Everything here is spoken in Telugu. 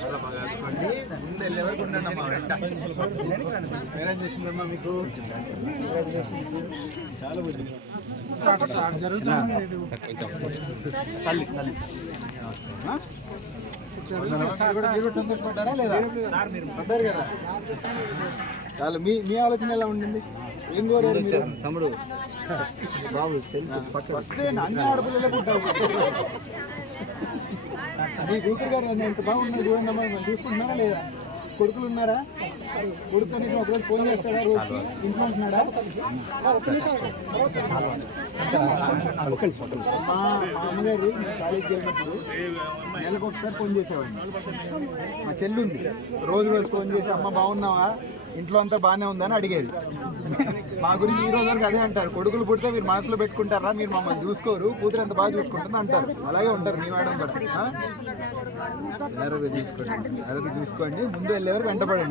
చాలా బాగా వేసుకోండి. ముందు వెళ్ళే వరకు ఉండండి అమ్మా. వెంట చేసిందమ్మా మీకు చాలా సంతోషపడ్డారా లేదా? పడ్డారు కదా. చాలా మీ ఆలోచన ఎలా ఉండింది? ఏం కోరారు తమ్ముడు? బాబు వస్తే అన్ని ఆడపిల్లలే పుట్టావు. మీ కూతురు గారు ఎంత బాగున్నారు చూడండి అమ్మా. చూసుకుంటున్నారా లేదా? కొడుకులు ఉన్నారా? కొడుకు నీకు ఒకరోజు ఫోన్ చేస్తాడా? రోజు ఇంట్లో ఉంటున్నాడా? మా అమ్మగారు కాలేజీకి వెళ్ళినప్పుడు నెలకు ఒకసారి ఫోన్ చేసేవాడిని. మా చెల్లి ఉంది, రోజు ఫోన్ చేసి అమ్మ బాగున్నావా, ఇంట్లో అంతా బాగానే ఉందని అడిగేది. మా గురించి ఈ రోజు వరకు అదే అంటారు. కొడుకులు పుడితే మీరు మనసులో పెట్టుకుంటారా, మీరు మమ్మల్ని చూసుకోరు, కూతురు ఎంత బాగా చూసుకుంటుంది అంటారు. అలాగే ఉంటారు మీ మేడం కూడా. చూసుకోండి, ముందు వెళ్ళేవారు వెంటపడండి.